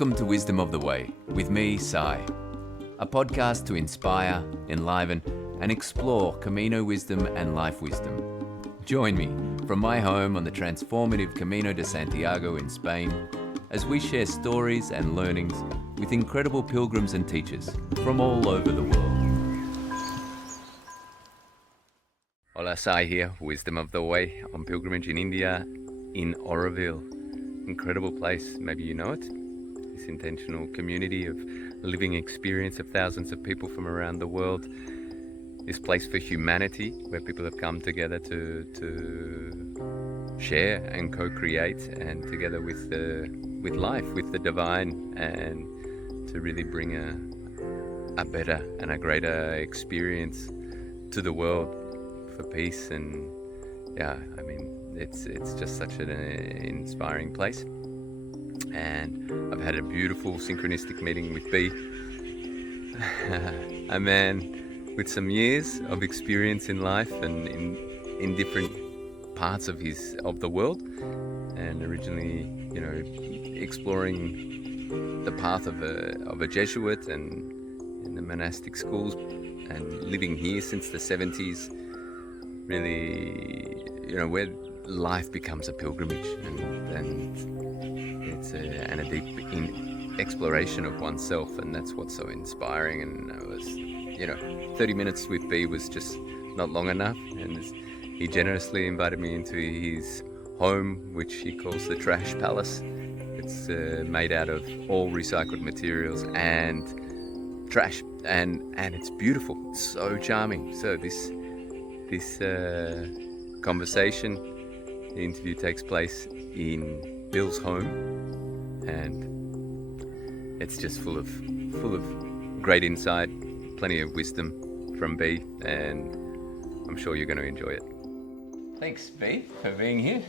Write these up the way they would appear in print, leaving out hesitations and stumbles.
Welcome to Wisdom of the Way with me, Sai, a podcast to inspire, enliven, and explore Camino wisdom and life wisdom. Join me from my home on the transformative Camino de Santiago in Spain as we share stories and learnings with incredible pilgrims and teachers from all over the world. Hola, Sai here, Wisdom of the Way on pilgrimage in India, in Auroville. Incredible place, maybe you know it. This intentional community of living experience of thousands of people from around the world. This place for humanity, where people have come together to share and co-create, and together with life, with the divine, and to really bring a better and a greater experience to the world for peace. And yeah, I mean, it's just such an inspiring place. And I've had a beautiful synchronistic meeting with B, a man with some years of experience in life and in different parts of the world, and originally, you know, exploring the path of a Jesuit and in the monastic schools, and living here since the 70s. Really, you know, where life becomes a pilgrimage, and it's a deep exploration of oneself, and that's what's so inspiring. And I was, 30 minutes with B was just not long enough, and he generously invited me into his home, which he calls the Trash Palace. It's made out of all recycled materials and trash, and it's beautiful. It's so charming. So this conversation, the interview takes place in Bill's home, and it's just full of great insight, plenty of wisdom from B, and I'm sure you're going to enjoy it. Thanks, B, for being here.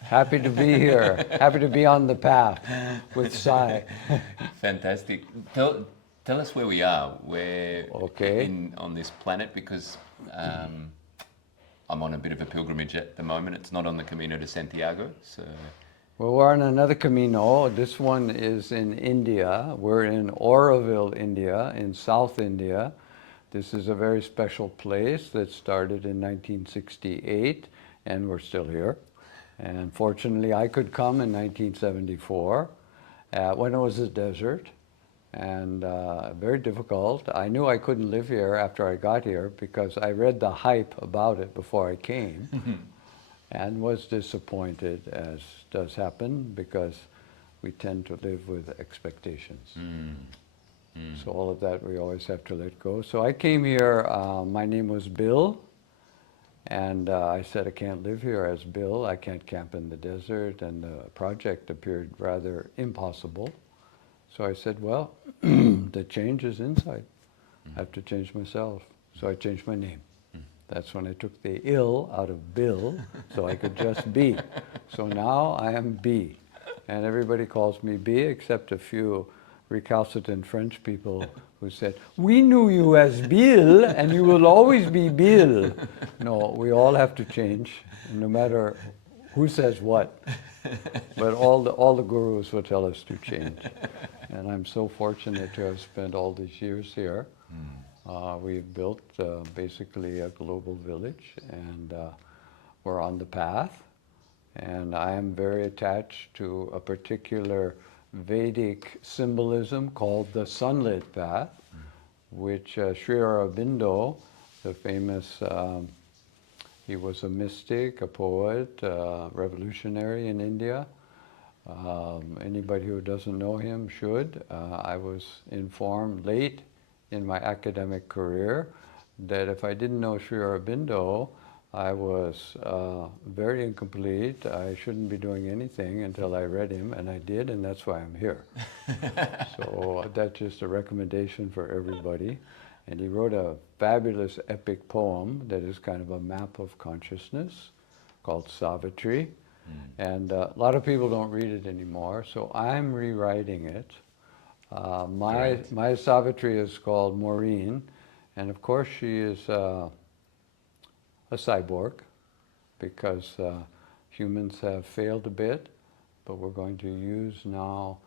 Happy to be here. Happy to be on the path with Sai. Fantastic. Tell us where we are. We're on this planet, because I'm on a bit of a pilgrimage at the moment. It's not on the Camino de Santiago, so... Well, we're on another Camino. This one is in India. We're in Auroville, India, in South India. This is a very special place that started in 1968, and we're still here. And fortunately, I could come in 1974 when it was a desert, and very difficult. I knew I couldn't live here after I got here because I read the hype about it before I came. And was disappointed, as does happen, because we tend to live with expectations. So all of that we always have to let go. So I came here, my name was Bill, and I said I can't live here as Bill, I can't camp in the desert, and the project appeared rather impossible. So I said, well, the change is inside. I have to change myself. So I changed my name. That's when I took the ill out of Bill, so I could just be. So now I am B. And everybody calls me B, except a few recalcitrant French people who said, we knew you as Bill, and you will always be Bill. No, we all have to change, no matter who says what. But all the gurus will tell us to change. And I'm so fortunate to have spent all these years here. We've built basically a global village, and we're on the path. And I am very attached to a particular Vedic symbolism called the sunlit path, which Sri Aurobindo, the famous, he was a mystic, a poet, revolutionary in India. Anybody who doesn't know him should. I was informed late in my academic career that if I didn't know Sri Aurobindo, I was very incomplete. I shouldn't be doing anything until I read him, and I did, and that's why I'm here. So that's just a recommendation for everybody. And he wrote a fabulous epic poem that is kind of a map of consciousness called Savitri. And a lot of people don't read it anymore, so I'm rewriting it. My Savitri is called Maureen, and of course she is a cyborg, because humans have failed a bit, but we're going to use now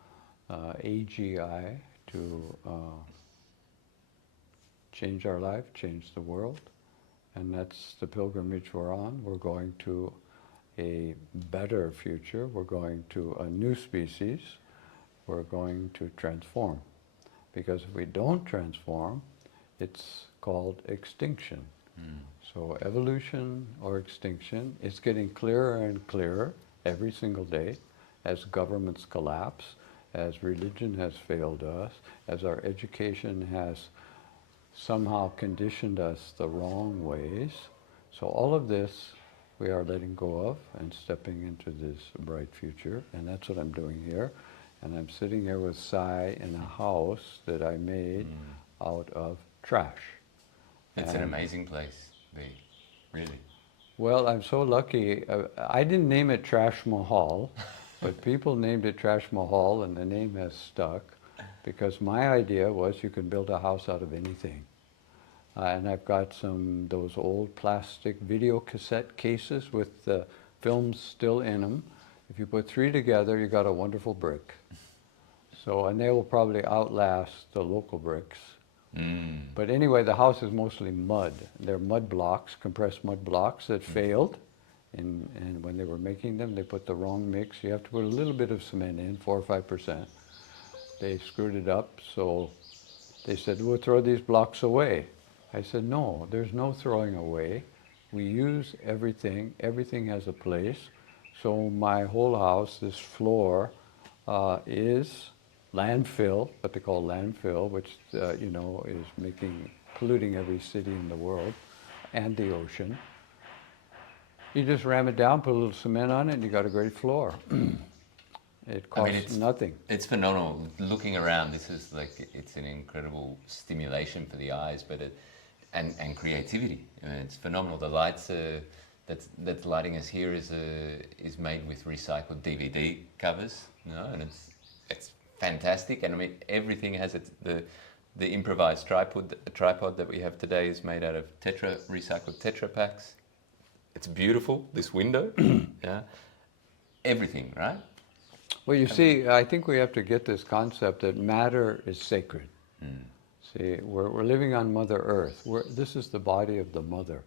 AGI, to change our life, change the world. And that's the pilgrimage we're on. We're going to a better future. We're going to a new species. We're going to transform. Because if we don't transform, it's called extinction. So evolution or extinction is getting clearer and clearer every single day as governments collapse, as religion has failed us, as our education has somehow conditioned us the wrong ways. So all of this we are letting go of and stepping into this bright future, and that's what I'm doing here. And I'm sitting here with Sai in a house that I made out of trash. It's an amazing place, really. Well, I'm so lucky. I didn't name it Trash Mahal, but people named it Trash Mahal, and the name has stuck because my idea was you can build a house out of anything. And I've got those old plastic video cassette cases with the films still in them. If you put 3 together, you got a wonderful brick. So, and they will probably outlast the local bricks. But anyway, the house is mostly mud. They're mud blocks, compressed mud blocks that failed. And when they were making them, they put the wrong mix. You have to put a little bit of cement in, 4 or 5%. They screwed it up, so they said, we'll throw these blocks away. I said, no, there's no throwing away. We use everything. Everything has a place. So my whole house, this floor, is landfill, what they call landfill, which is polluting every city in the world and the ocean. You just ram it down, put a little cement on it, and you got a great floor. It costs nothing. It's phenomenal. Looking around, this is it's an incredible stimulation for the eyes, but and creativity. I mean, it's phenomenal. The lights that's lighting us here is made with recycled DVD covers, and it's fantastic. And I mean, everything has the improvised tripod that we have today is made out of recycled Tetra Paks. It's beautiful. This window, everything, right? Well, you see, I think we have to get this concept that matter is sacred. See, we're living on Mother Earth. This is the body of the Mother.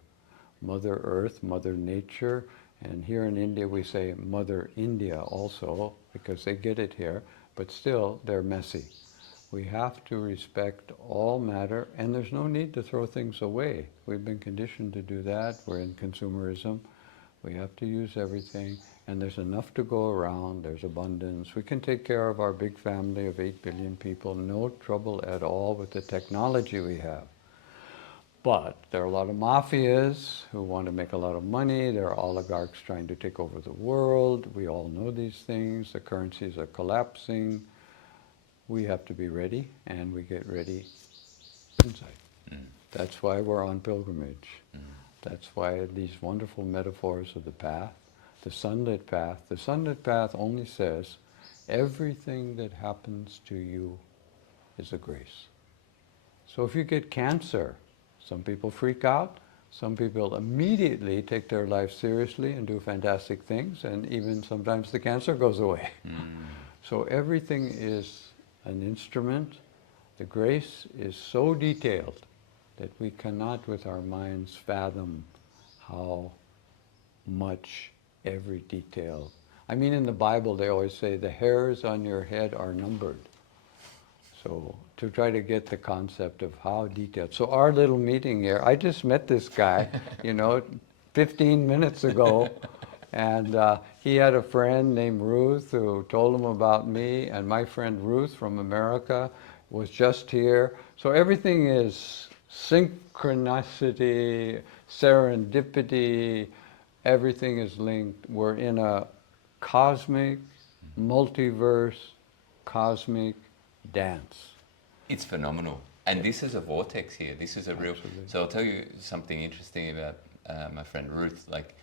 Mother Earth, Mother Nature, and here in India we say Mother India also, because they get it here, but still they're messy. We have to respect all matter, and there's no need to throw things away. We've been conditioned to do that. We're in consumerism. We have to use everything, and there's enough to go around. There's abundance. We can take care of our big family of 8 billion people, no trouble at all with the technology we have. But there are a lot of mafias who want to make a lot of money. There are oligarchs trying to take over the world. We all know these things. The currencies are collapsing. We have to be ready, and we get ready inside. That's why we're on pilgrimage. That's why these wonderful metaphors of the path, the sunlit path. The sunlit path only says, everything that happens to you is a grace. So if you get cancer, some people freak out, some people immediately take their life seriously and do fantastic things, and even sometimes the cancer goes away. So everything is an instrument. The grace is so detailed that we cannot with our minds fathom how much every detail. I mean, in the Bible they always say the hairs on your head are numbered. So to try to get the concept of how detailed. So our little meeting here, I just met this guy, 15 minutes ago, and he had a friend named Ruth who told him about me, and my friend Ruth from America was just here. So everything is synchronicity, serendipity, everything is linked. We're in a cosmic, multiverse, cosmic dance. It's phenomenal. And this is a vortex here. This is a real... Absolutely. So I'll tell you something interesting about my friend Ruth. Like,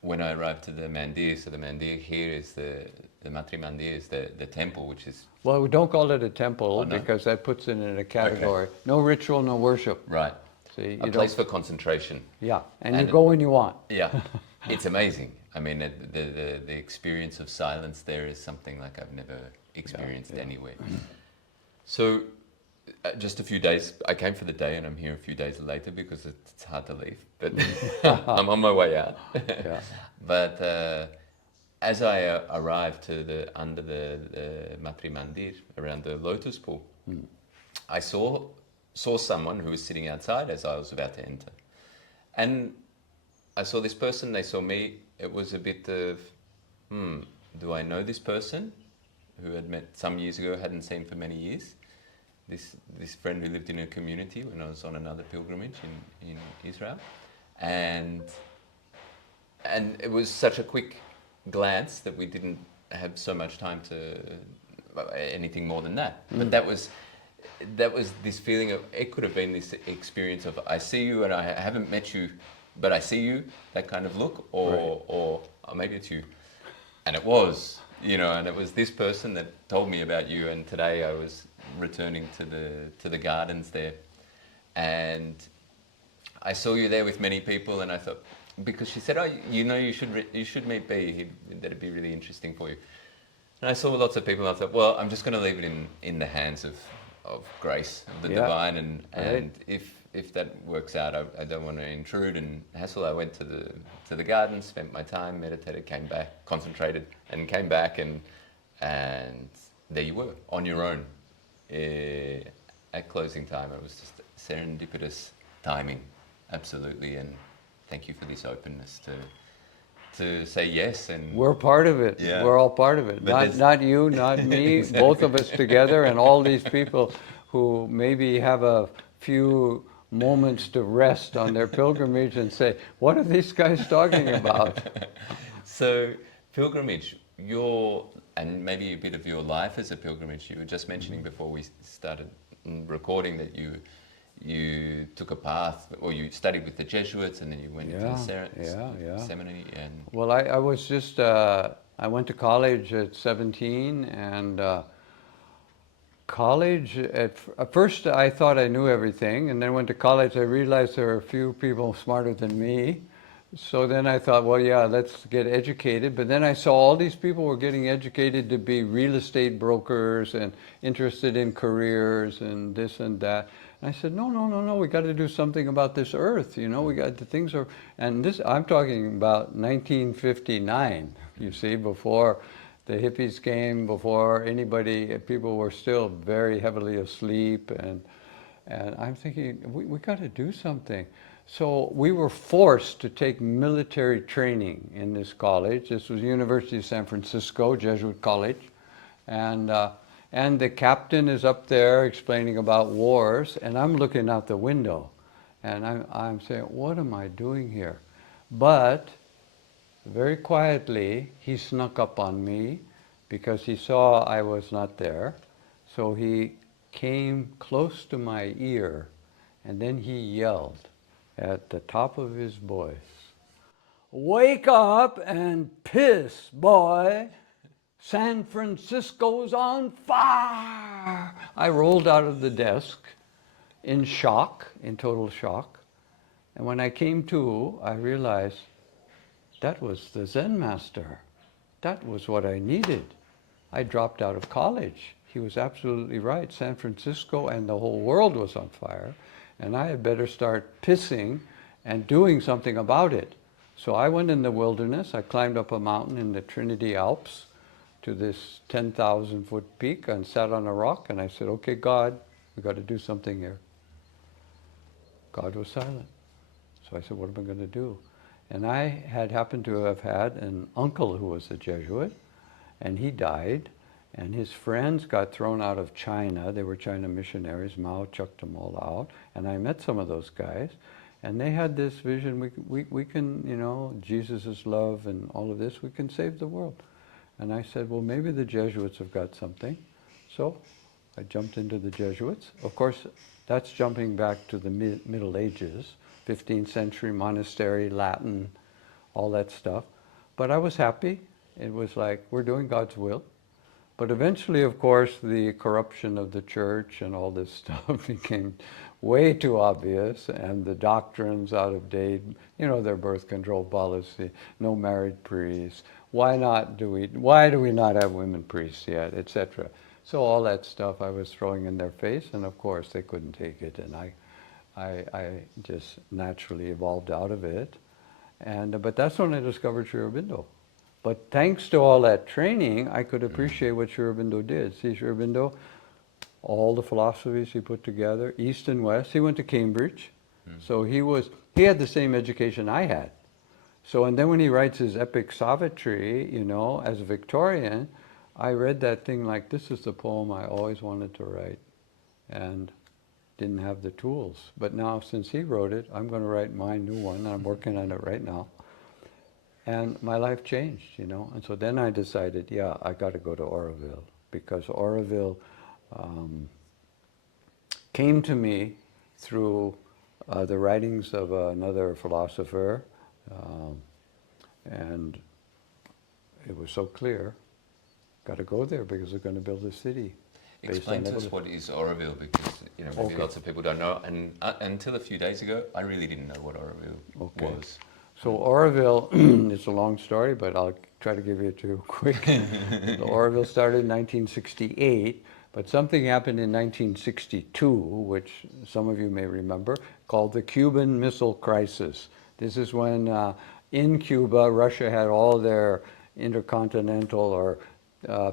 when I arrived to the Mandir, so the Mandir here is the Matri Mandir is the temple, which is... Well, we don't call it a temple, Oh, no? because that puts it in a category. No ritual, no worship. Right. See, A place for concentration. Yeah, and you go when you want. Yeah. It's amazing. I mean, the experience of silence there is something like I've never experienced yeah. anywhere. So just a few days, I came for the day and I'm here a few days later because it's hard to leave, but I'm on my way out. Yeah. But as I arrived to under the Matri Mandir, around the lotus pool, I saw someone who was sitting outside as I was about to enter. And I saw this person, they saw me. It was a bit of, do I know this person who had met some years ago, hadn't seen for many years? This friend who lived in a community when I was on another pilgrimage in Israel. And it was such a quick glance that we didn't have so much time to anything more than that. But that was this feeling of, it could have been this experience of, I see you and I haven't met you, but I see you, that kind of look, or maybe it's you. And it was, and it was this person that told me about you. And today I was returning to the gardens there, and I saw you there with many people, and I thought, because she said, oh, you should meet B, that'd be really interesting for you. And I saw lots of people, and I thought, well, I'm just going to leave it in the hands of grace, of the divine, and if that works out, I don't want to intrude and hassle. I went to the garden, spent my time, meditated, came back, concentrated, and came back, and there you were, on your own. At closing time, it was just serendipitous timing, absolutely, and thank you for this openness to say yes. And We're part of it. Yeah. We're all part of it. Not you, not me, both of us together, and all these people who maybe have a few moments to rest on their pilgrimage and say, what are these guys talking about? So, pilgrimage, and maybe a bit of your life as a pilgrimage. You were just mentioning before we started recording that you took a path, or you studied with the Jesuits, and then you went to the seminary. And Well, I was just, I went to college at 17, and college, at first I thought I knew everything, and then went to college, I realized there were a few people smarter than me. So then I thought, well, yeah, let's get educated. But then I saw all these people were getting educated to be real estate brokers and interested in careers and this and that. And I said, no, we got to do something about this earth. We got the things are, and this, I'm talking about 1959, you see, before the hippies came, before anybody, people were still very heavily asleep. And I'm thinking, we got to do something. So we were forced to take military training in this college. This was University of San Francisco, Jesuit college. And the captain is up there explaining about wars, and I'm looking out the window. And I'm saying, what am I doing here? But very quietly, he snuck up on me because he saw I was not there. So he came close to my ear, and then he yelled at the top of his voice, wake up and piss, boy. San Francisco's on fire. I rolled out of the desk in shock, in total shock. And when I came to, I realized that was the Zen master. That was what I needed. I dropped out of college. He was absolutely right. San Francisco and the whole world was on fire. And I had better start pissing and doing something about it. So I went in the wilderness. I climbed up a mountain in the Trinity Alps to this 10,000 foot peak and sat on a rock, and I said, okay, God, we got to do something here. God was silent. So I said, what am I going to do? And I had happened to have had an uncle who was a Jesuit, and he died. And his friends got thrown out of China. They were China missionaries. Mao chucked them all out. And I met some of those guys. And they had this vision, we can, Jesus' love and all of this, we can save the world. And I said, well, maybe the Jesuits have got something. So I jumped into the Jesuits. Of course, that's jumping back to the Middle Ages, 15th century monastery, Latin, all that stuff. But I was happy. It was like, we're doing God's will. But eventually, of course, the corruption of the church and all this stuff became way too obvious, and the doctrines out of date, their birth control policy, no married priests, why do we not have women priests yet, etc. So all that stuff I was throwing in their face, and of course they couldn't take it, and I just naturally evolved out of it. And but that's when I discovered Sri Aurobindo. But thanks to all that training, I could appreciate what Sri Aurobindo did. See, Sri Aurobindo, all the philosophies he put together, East and West. He went to Cambridge, so he had the same education I had. So, and then when he writes his epic Savitri, you know, as a Victorian, I read that thing like, this is the poem I always wanted to write, and didn't have the tools. But now, since he wrote it, I'm going to write my new one, and I'm working on it right now. And my life changed, you know. And so then I decided, yeah, I got to go to Oroville, because Oroville came to me through the writings of another philosopher, and it was so clear, got to go there because they're going to build a city. Explain to us what is Oroville, because you know maybe lots of people don't know. And until a few days ago, I really didn't know what Oroville was. So Oroville, it's a long story, but I'll try to give you two quick. The Oroville started in 1968, but something happened in 1962, which some of you may remember, called the Cuban Missile Crisis. This is when in Cuba, Russia had all their intercontinental or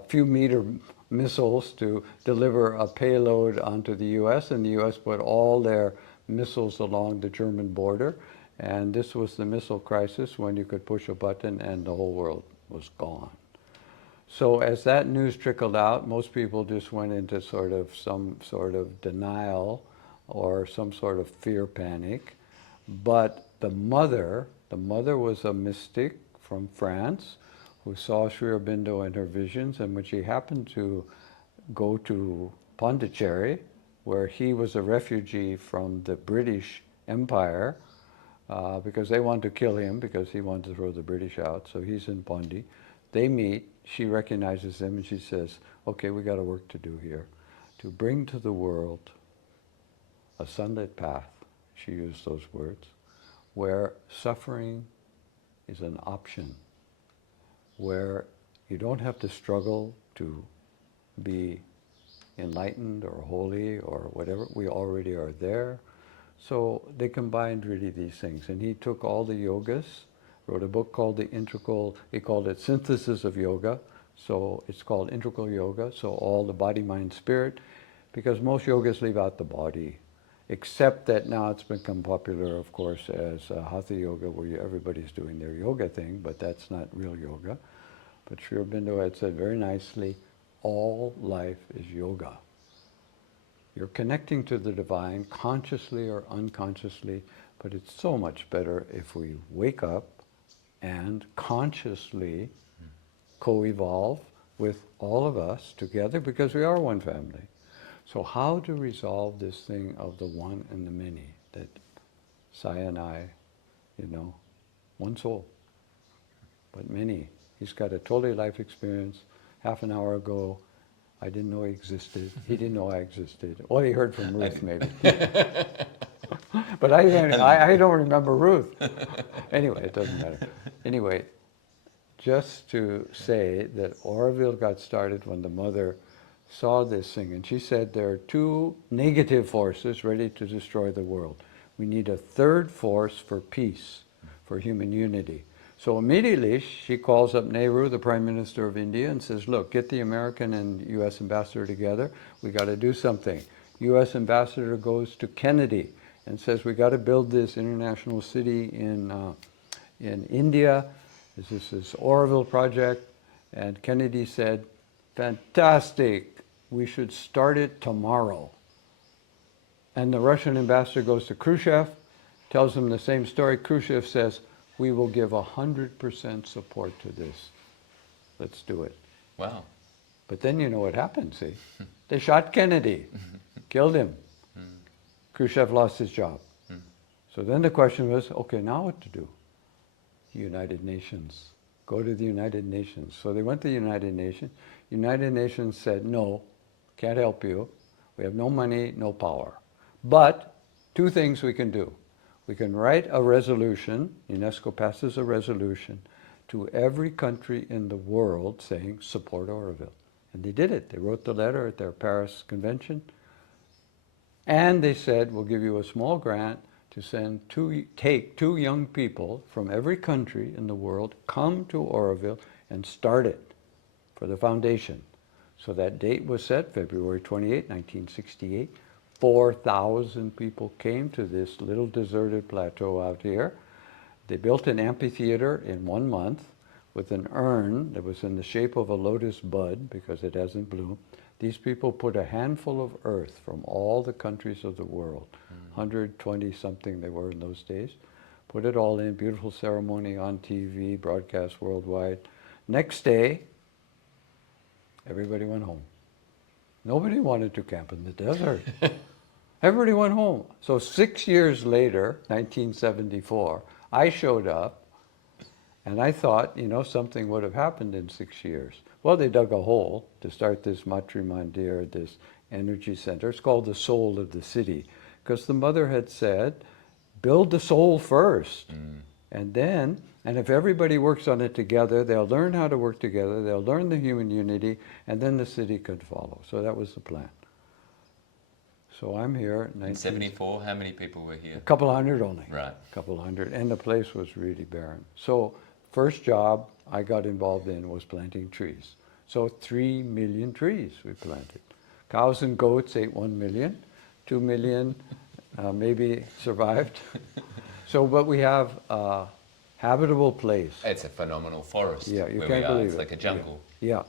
few meter missiles to deliver a payload onto the US, and the US put all their missiles along the German border. And this was the missile crisis, when you could push a button and the whole world was gone. So as that news trickled out, most people just went into some sort of denial or some sort of fear panic. But the mother was a mystic from France who saw Sri Aurobindo in her visions, and when she happened to go to Pondicherry, where he was a refugee from the British Empire, because they wanted to kill him because he wanted to throw the British out, so he's in Pondi. They meet, she recognizes him, and she says, okay, we got a work to do here, to bring to the world a sunlit path, she used those words, where suffering is an option, where you don't have to struggle to be enlightened or holy or whatever, we already are there. So they combined really these things. And he took all the yogas, wrote a book called The Integral, he called it Synthesis of Yoga. So it's called Integral Yoga, so all the body, mind, spirit, because most yogas leave out the body, except that now it's become popular, of course, as Hatha Yoga, where everybody's doing their yoga thing, but that's not real yoga. But Sri Aurobindo had said very nicely, all life is yoga. You're connecting to the divine, consciously or unconsciously, but it's so much better if we wake up and consciously co-evolve with all of us together, because we are one family. So how to resolve this thing of the one and the many, that Sai and I, you know, one soul, but many. He's got a totally life experience. Half an hour ago, I didn't know he existed. He didn't know I existed. Well, he heard from Ruth, maybe. But I don't remember Ruth. Anyway, it doesn't matter. Anyway, just to say that Oroville got started when the mother saw this thing. And she said there are two negative forces ready to destroy the world. We need a third force for peace, for human unity. So immediately she calls up Nehru, the Prime Minister of India, and says, look, get the American and US ambassador together. We got to do something. US ambassador goes to Kennedy and says, we got to build this international city in India. This is this Oroville project. And Kennedy said, fantastic, we should start it tomorrow. And the Russian ambassador goes to Khrushchev, tells him the same story. Khrushchev says, we will give 100% support to this. Let's do it. Wow. But then you know what happened, see? They shot Kennedy, killed him. Khrushchev lost his job. So then the question was, okay, now what to do? United Nations. Go to the United Nations. So they went to the United Nations. United Nations said, no, can't help you. We have no money, no power. But two things we can do. We can write a resolution, UNESCO passes a resolution, to every country in the world saying, support Oroville. And they did it. They wrote the letter at their Paris convention. And they said, we'll give you a small grant to take two young people from every country in the world, come to Oroville and start it for the foundation. So that date was set, February 28, 1968. 4,000 people came to this little deserted plateau out here. They built an amphitheater in 1 month with an urn that was in the shape of a lotus bud because it hasn't bloomed. These people put a handful of earth from all the countries of the world, 120 something they were in those days, put it all in, beautiful ceremony on TV, broadcast worldwide. Next day, everybody went home. Nobody wanted to camp in the desert. Everybody went home. So 6 years later, 1974, I showed up and I thought, you know, something would have happened in 6 years. Well, they dug a hole to start this Matri Mandir, this energy center. It's called the soul of the city because the mother had said, build the soul first. And then, and if everybody works on it together, they'll learn how to work together, they'll learn the human unity, and then the city could follow. So that was the plan. So I'm here In 74, how many people were here? a couple hundred only. Right. A couple hundred, and the place was really barren. So first job I got involved in was planting trees. So 3 million trees we planted. Cows and goats ate 1 million, 2 million maybe survived. So, but we have a habitable place. It's a phenomenal forest. Yeah, you where can't we are. believe It's it. like a jungle. Yeah.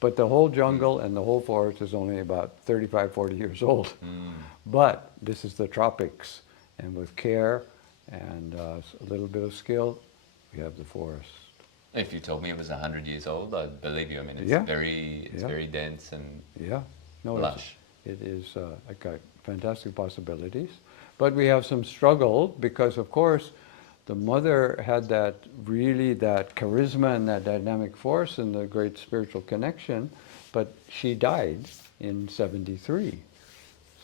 But the whole jungle and the whole forest is only about 35, 40 years old. But this is the tropics. And with care and a little bit of skill, we have the forest. If you told me it was 100 years old, I'd believe you. I mean, it's Yeah. very dense and Yeah. No, lush. it is got fantastic possibilities. But we have some struggle because, of course, the mother had that charisma and that dynamic force and the great spiritual connection, but she died in 73.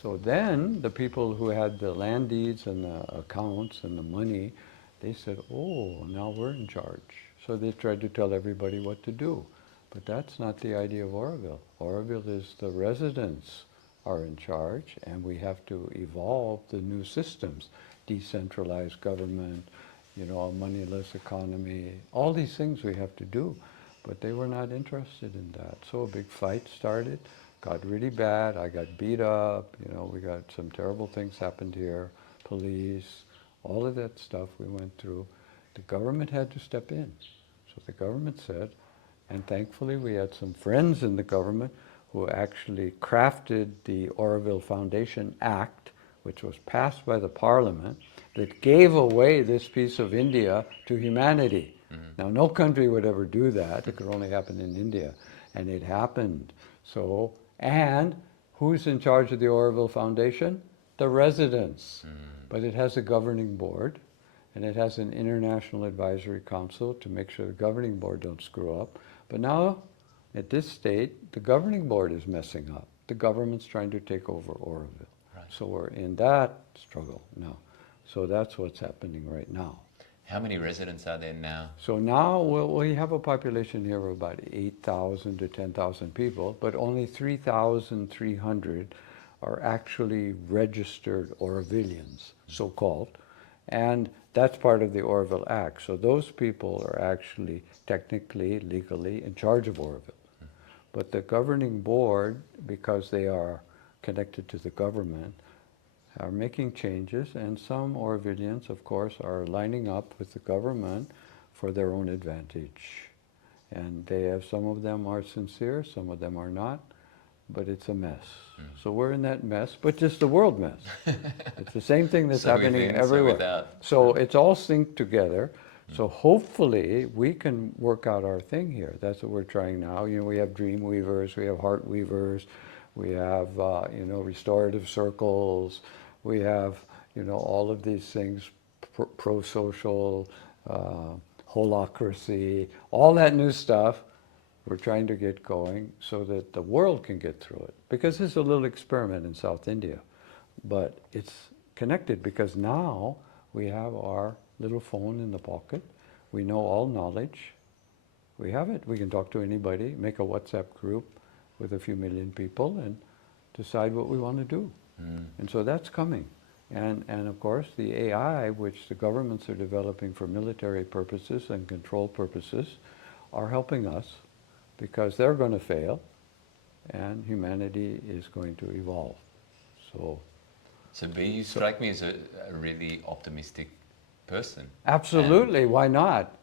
So then the people who had the land deeds and the accounts and the money, they said, oh, now we're in charge. So they tried to tell everybody what to do. But that's not the idea of Oroville. Oroville is the residents are in charge, and we have to evolve the new systems, decentralized government, you know, a moneyless economy, all these things we have to do. But they were not interested in that. So a big fight started, got really bad, I got beat up, you know, we got some terrible things happened here, police, all of that stuff we went through. The government had to step in. So the government said, and thankfully we had some friends in the government who actually crafted the Oroville Foundation Act, which was passed by the Parliament, that gave away this piece of India to humanity. Now, no country would ever do that. It could only happen in India. And it happened. So, and who's in charge of the Oroville Foundation? The residents. But it has a governing board, and it has an international advisory council to make sure the governing board don't screw up. But now, at this state, the governing board is messing up. The government's trying to take over Oroville. Right. So we're in that struggle now. So that's what's happening right now. How many residents are there now? So now we have a population here of about 8,000 to 10,000 people, but only 3,300 are actually registered Orovillians, so-called. And that's part of the Oroville Act. So those people are actually technically, legally in charge of Oroville. But the governing board, because they are connected to the government, are making changes, and some Orovillians, of course, are lining up with the government for their own advantage. And they have, some of them are sincere, some of them are not, but it's a mess. So we're in that mess, but just the world mess. It's the same thing that's So happening within, so everywhere. without. So it's all synced together. So hopefully we can work out our thing here. That's what we're trying now. You know, we have dream weavers, we have heart weavers, we have, you know, restorative circles, we have, you know, all of these things, pro-social, holacracy, all that new stuff. We're trying to get going so that the world can get through it. Because this is a little experiment in South India, but it's connected because now we have our little phone in the pocket. We know all knowledge. We have it. We can talk to anybody, make a WhatsApp group with a few million people and decide what we want to do. And so that's coming. And of course, the AI, which the governments are developing for military purposes and control purposes, are helping us because they're going to fail and humanity is going to evolve. So B, you strike me as a really optimistic person. absolutely, why not?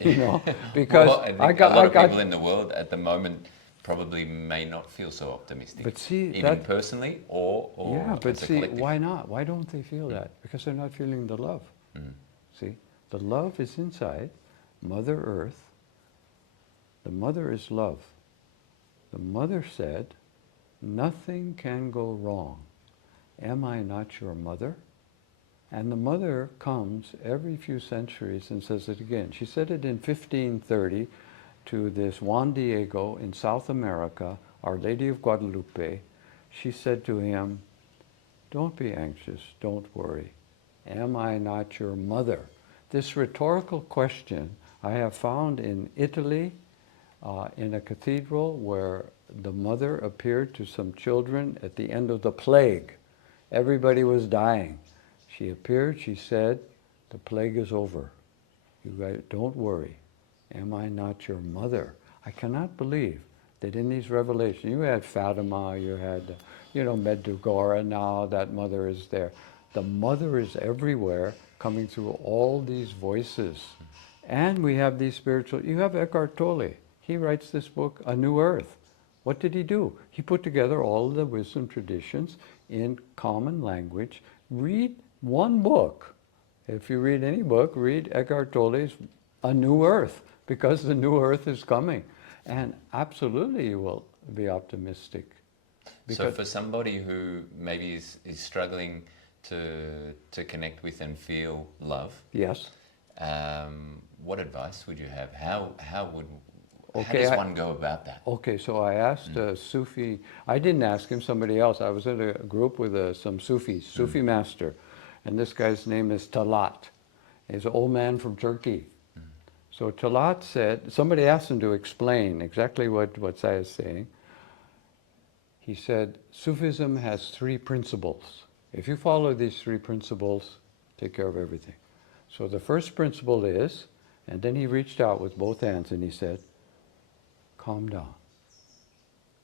You know, because Well, I think a lot of people in the world at the moment probably may not feel so optimistic. But see, even that- personally or yeah, but as a see, collective. why not? Why don't they feel that? Because they're not feeling the love. See, the love is inside Mother Earth. The mother is love. The mother said, nothing can go wrong. Am I not your mother? And the mother comes every few centuries and says it again. She said it in 1530 to this Juan Diego in South America, Our Lady of Guadalupe. She said to him, don't be anxious, don't worry. Am I not your mother? This rhetorical question I have found in Italy, in a cathedral where the mother appeared to some children at the end of the plague. Everybody was dying. She appeared, she said, the plague is over. You guys, don't worry. Am I not your mother? I cannot believe that in these revelations, you had Fatima, you had, Medjugorje now, that mother is there. The mother is everywhere, coming through all these voices. And we have these spiritual, you have Eckhart Tolle. He writes this book, A New Earth. What did he do? He put together all the wisdom traditions in common language. Read one book. If you read any book, read Eckhart Tolle's A New Earth, because the new earth is coming. And absolutely you will be optimistic. So for somebody who maybe is struggling to connect with and feel love, Yes. what advice would you have? How Okay, does one go about that? Okay, so I asked a Sufi, I didn't ask him, somebody else. I was in a group with some Sufis, Sufi master, and this guy's name is Talat. He's an old man from Turkey. So Talat said, somebody asked him to explain exactly what Saya is saying. He said, Sufism has 3 principles. If you follow these 3 principles, take care of everything. So the first principle is, and then he reached out with both hands and he said, calm down.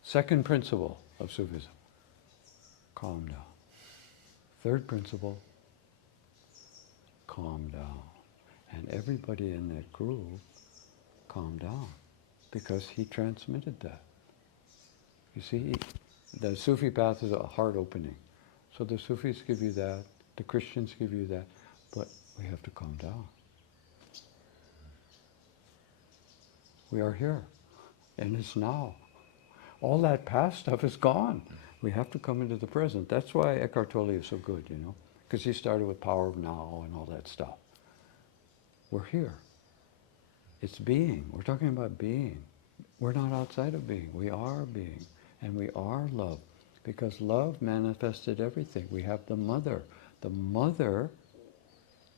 Second principle of Sufism, calm down. Third principle, calm down. And everybody in that group calmed down because he transmitted that. You see, the Sufi path is a heart opening. So the Sufis give you that, the Christians give you that, but we have to calm down. We are here, and it's now. All that past stuff is gone. We have to come into the present. That's why Eckhart Tolle is so good, because he started with Power of Now and all that stuff. We're here. It's being. We're talking about being. We're not outside of being. We are being. And we are love. Because love manifested everything. We have the mother. The mother,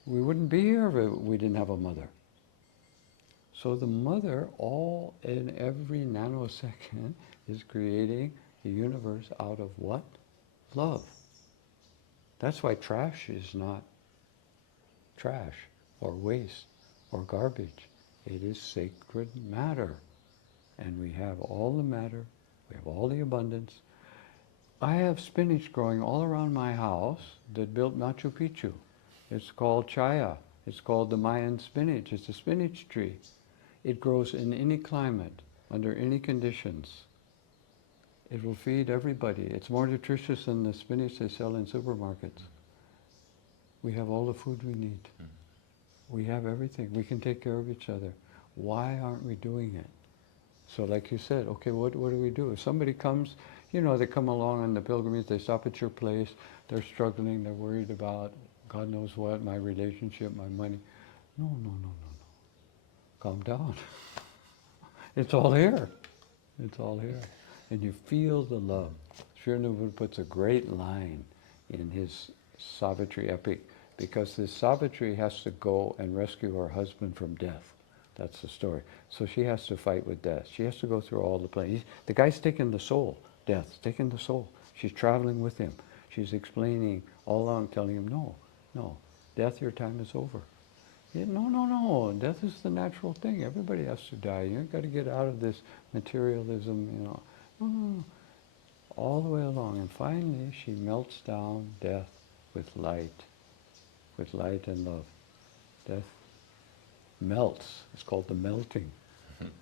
we wouldn't be here if we didn't have a mother. So the mother, all in every nanosecond, is creating the universe out of what? Love. That's why trash is not trash or waste or garbage. It is sacred matter. And we have all the matter, we have all the abundance. I have spinach growing all around my house that built Machu Picchu. It's called chaya. It's called the Mayan spinach. It's a spinach tree. It grows in any climate, under any conditions. It will feed everybody. It's more nutritious than the spinach they sell in supermarkets. We have all the food we need. We have everything. We can take care of each other. Why aren't we doing it? So like you said, okay, what do we do? If somebody comes, they come along on the pilgrimage, they stop at your place, they're struggling, they're worried about God knows what, my relationship, my money. No. Calm down. It's all here. It's all here. And you feel the love. Sri Aurobindo puts a great line in his Savitri epic, because this Savitri has to go and rescue her husband from death. That's the story. So she has to fight with death. She has to go through all the planes. The guy's taking the soul. Death's taking the soul. She's traveling with him. She's explaining all along, telling him, no, no, death, your time is over. Yeah, no, no, no. Death is the natural thing. Everybody has to die. You've got to get out of this materialism, you know. No, no, no. All the way along. And finally, she melts down death with light and love. Death melts. It's called the melting.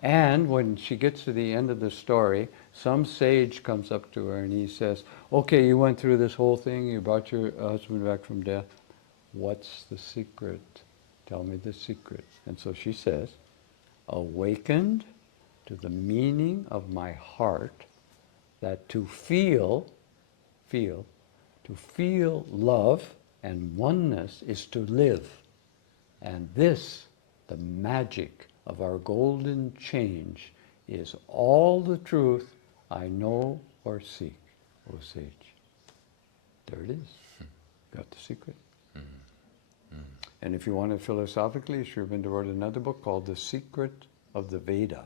And when she gets to the end of the story, some sage comes up to her and he says, okay, you went through this whole thing, you brought your husband back from death. What's the secret? Tell me the secret. And so she says, awakened to the meaning of my heart, that to feel love and oneness is to live. And this, the magic of our golden change, is all the truth I know or seek, O sage. There it is. Got the secret. And if you want it philosophically, Sri Aurobindo wrote another book called The Secret of the Veda.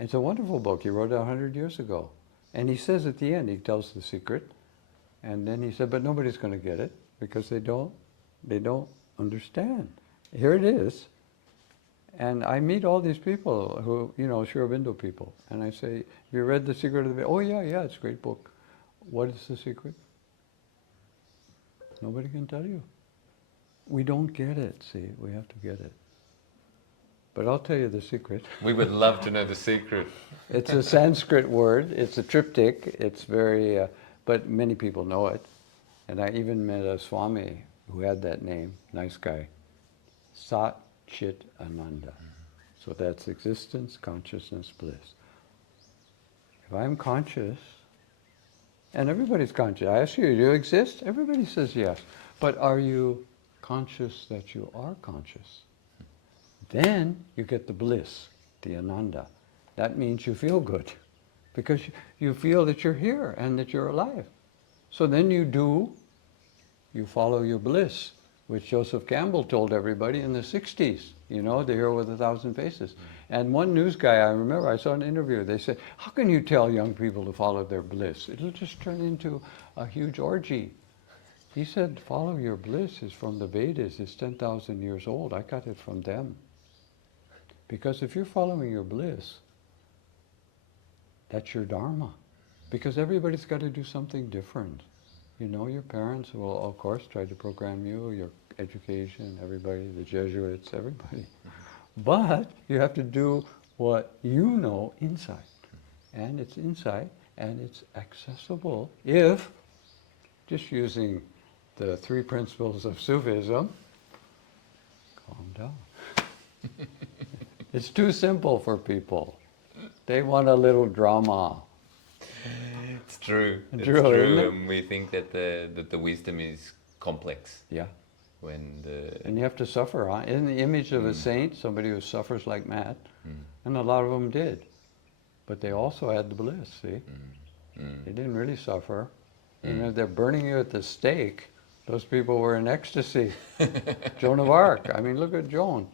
It's a wonderful book. He wrote it 100 years ago. And he says at the end, he tells the secret, and then he said, but nobody's going to get it because they don't understand. Here it is. And I meet all these people who, you know, Sri Aurobindo people, and I say, have you read The Secret of the Veda? Oh yeah, it's a great book. What is the secret? Nobody can tell you. We don't get it, see, we have to get it. But I'll tell you the secret. We would love to know the secret. It's a Sanskrit word, it's a triptych, it's very, but many people know it. And I even met a Swami who had that name, nice guy, Sat Chit Ananda. So that's existence, consciousness, bliss. If I'm conscious, and everybody's conscious, I ask you, do you exist? Everybody says yes. But are you conscious that you are conscious? Then you get the bliss, the Ananda. That means you feel good because you feel that you're here and that you're alive. So then you follow your bliss, which Joseph Campbell told everybody in the 60s, you know, the hero with 1,000 faces. And one news guy, I remember, I saw an interview, they said, how can you tell young people to follow their bliss? It'll just turn into a huge orgy. He said, follow your bliss is from the Vedas, it's 10,000 years old. I got it from them. Because if you're following your bliss, that's your dharma. Because everybody's got to do something different. You know, your parents will, of course, try to program you, your education, everybody, the Jesuits, everybody. But you have to do what you know inside. And it's inside, and it's accessible if, just using the 3 principles of Sufism, calm down. It's too simple for people. They want a little drama. It's true. It's True, isn't true. it? And we think that the wisdom is complex. Yeah. When And you have to suffer. Huh? In the image of a saint, somebody who suffers like mad, and a lot of them did. But they also had the bliss, see? They didn't really suffer. You know, they're burning you at the stake. Those people were in ecstasy. Joan of Arc. I mean, look at Joan.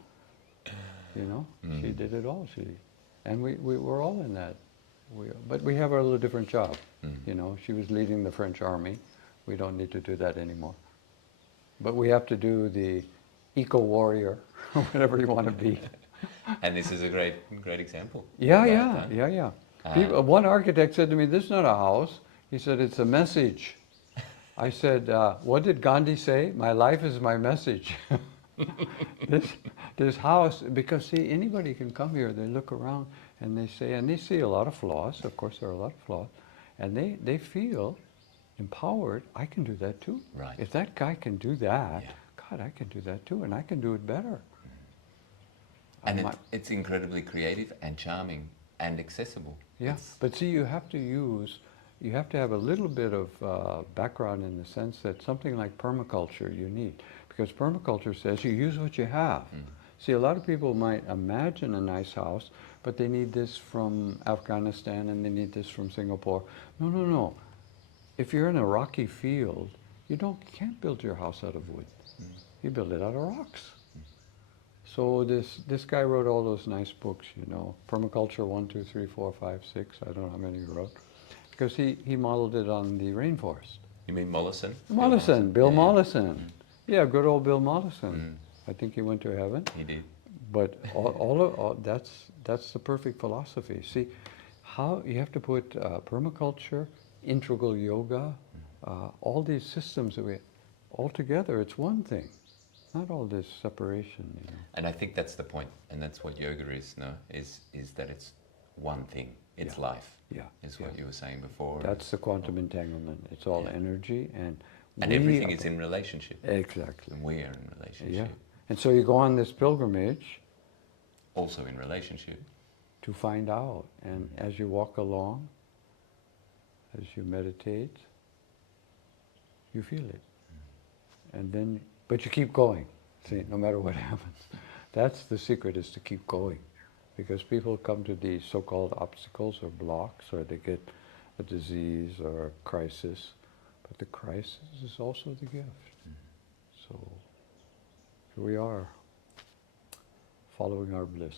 You know, she did it all. And we were all in that. But we have a little different job. You know, she was leading the French army. We don't need to do that anymore. But we have to do the eco-warrior, whatever you want to be. and this is a great example. Yeah, of yeah, that, huh? yeah, yeah. People, one architect said to me, this is not a house. He said, it's a message. I said, what did Gandhi say? My life is my message. This house, because see, anybody can come here, they look around and they say, and they see a lot of flaws, of course there are a lot of flaws, and they feel empowered, I can do that too. Right. If that guy can do that, Yeah. God, I can do that too, and I can do it better. And it's incredibly creative and charming and accessible. Yeah, It's- but see, you have to have a little bit of background in the sense that something like permaculture you need. Because permaculture says you use what you have. See, a lot of people might imagine a nice house, but they need this from Afghanistan and they need this from Singapore. No, no, no. If you're in a rocky field, you can't build your house out of wood. You build it out of rocks. So this guy wrote all those nice books, you know, Permaculture 1, 2, 3, 4, 5, 6. I don't know how many he wrote, because he modeled it on the rainforest. You mean Mollison? Mollison, Bill Yeah, yeah. Mollison. Yeah, good old Bill Mollison. Mm. I think he went to heaven. He did. But that's the perfect philosophy. See, how you have to put permaculture, integral yoga, all these systems that we all together. It's one thing, not all this separation. You know. And I think that's the point, and that's what yoga is. No, is that it's one thing. It's Yeah. life. Yeah, Is yeah. what you were saying before. That's the quantum entanglement. It's all Yeah. energy, and And we everything are- is in relationship. exactly. And we are in relationship. Yeah, and so you go on this pilgrimage Also in relationship. to find out, and as you walk along, as you meditate, you feel it. And then, but you keep going, see, no matter what happens. That's the secret, is to keep going. Because people come to these so-called obstacles or blocks, or they get a disease or a crisis. But the crisis is also the gift. So, here we are, following our bliss.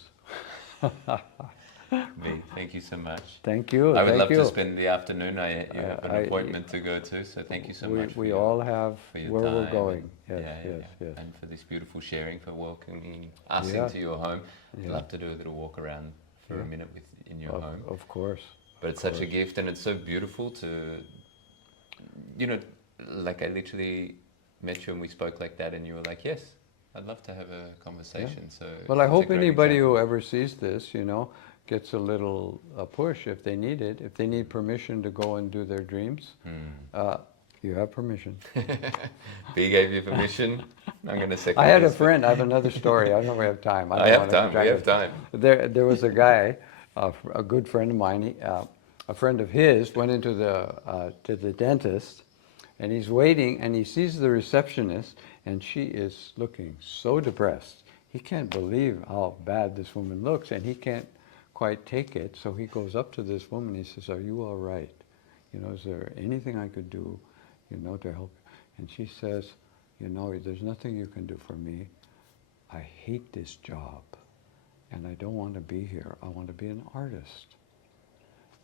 Me, thank you so much. Thank you. I would thank love you. to spend the afternoon. You have an I- appointment to go to, so thank you so much. We for your- all have for your where we're time going. and- Yes, yeah, yes, yeah. yes. And for this beautiful sharing, for welcoming us Yeah. into your home. I'd Yeah. love to do a little walk around for Yeah. a minute in your home. Of course. But it's such a gift, and it's so beautiful to, you know, like I literally met you and we spoke like that, and you were like, yes, I'd love to have a conversation. So Well, I it's a hope great anybody example. who ever sees this, you know, gets a little push if they need it. If they need permission to go and do their dreams, you have permission. B gave you permission. I'm going to second I had a this. friend. I have another story. I don't know if we have time. I don't have wanna time. drag We have it. time. There was a guy, a good friend of mine. A friend of his went into to the dentist, and he's waiting, and he sees the receptionist, and she is looking so depressed. He can't believe how bad this woman looks, and he can't quite take it. So he goes up to this woman. He says, "Are you all right? You know, is there anything I could do, you know, to help?" And she says, "You know, there's nothing you can do for me. I hate this job, and I don't want to be here. I want to be an artist."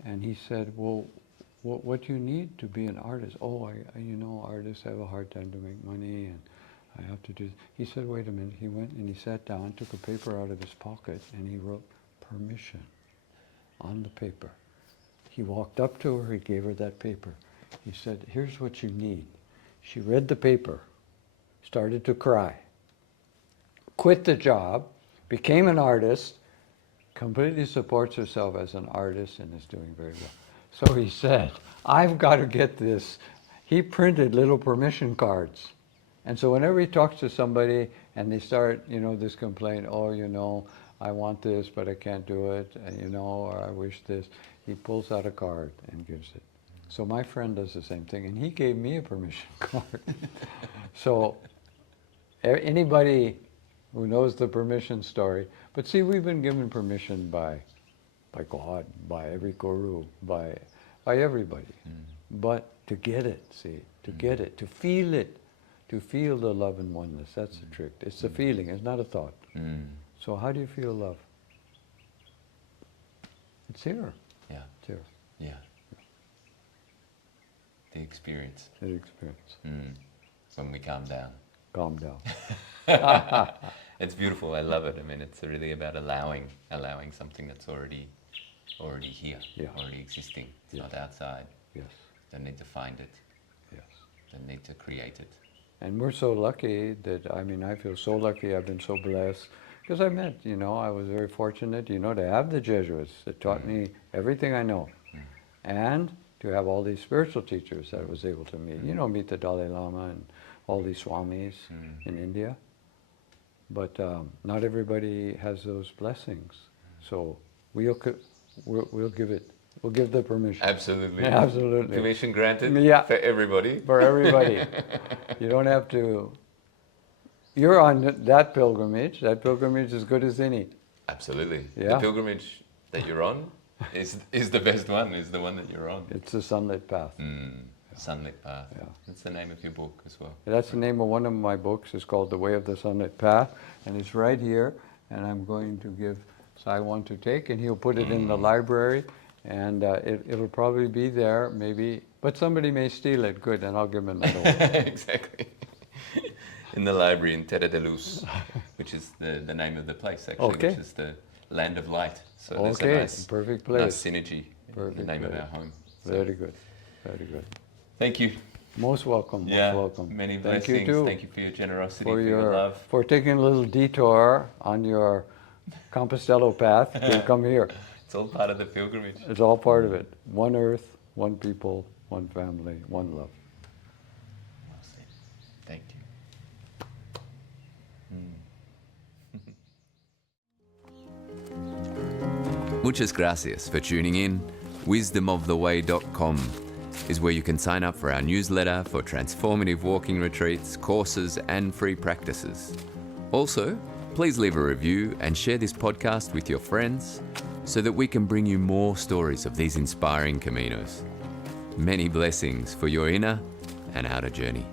And he said, "Well, what do you need to be an artist?" "Oh, you know, artists have a hard time to make money, and I have to do." He said, "Wait a minute." He went and he sat down, took a paper out of his pocket, and he wrote permission on the paper. He walked up to her, he gave her that paper. He said, "Here's what you need." She read the paper, started to cry, quit the job, became an artist, completely supports herself as an artist, and is doing very well. So he said, "I've got to get this." He printed little permission cards. And so whenever he talks to somebody and they start, you know, this complaint, "Oh, you know, I want this, but I can't do it, and, you know, or I wish this," he pulls out a card and gives it. So my friend does the same thing, and he gave me a permission card. So anybody who knows the permission story, but see, we've been given permission by God, by every guru, by everybody. But to get it, see, to get it, to feel the love and oneness, that's the trick. It's the feeling, it's not a thought. So how do you feel love? It's here. Yeah, It's here. yeah. The experience. The experience. When we calm down. Calm down. It's beautiful. I love it. I mean, it's really about allowing something that's already here, Yeah. already existing. It's Yeah. not outside. Yes. Don't need to find it. Yes. Don't need to create it. And we're so lucky that, I mean, I feel so lucky, I've been so blessed, because I met, you know, I was very fortunate, you know, to have the Jesuits that taught me everything I know, and to have all these spiritual teachers that I was able to meet, you know, meet the Dalai Lama and all these swamis in India. But not everybody has those blessings. So we'll give it. We'll give the permission. Absolutely. Absolutely. Permission granted Yeah. for everybody. For everybody. You don't have to. You're on that pilgrimage. That pilgrimage is as good as any. Absolutely. Yeah. The pilgrimage that you're on is the best one, is the one that you're on. It's the sunlit path. Sunlit Path. Yeah. That's the name of your book as well. That's the name of one of my books. It's called The Way of the Sunlit Path, and it's right here. And I'm going to give Sai one to take, and he'll put it in the library, and it'll probably be there, maybe. But somebody may steal it. Good, and I'll give him another one. Exactly. In the library in Terra de Luz, which is the name of the place, actually, Okay. which is the land of light. So there's Okay, a nice, perfect place. nice synergy in Perfect the name of place. our home. So, Very good, very good. thank you. Most welcome, Yeah, most welcome. many Thank blessings. you too. Thank you for your generosity, for for your love. for taking a little detour on your Compostela path to come here. It's all part of the pilgrimage. It's all part of it. One earth, one people, one family, one love. Well said. Thank you. Muchas gracias for tuning in. Wisdomoftheway.com is where you can sign up for our newsletter for transformative walking retreats, courses, and free practices. Also, please leave a review and share this podcast with your friends so that we can bring you more stories of these inspiring Caminos. Many blessings for your inner and outer journey.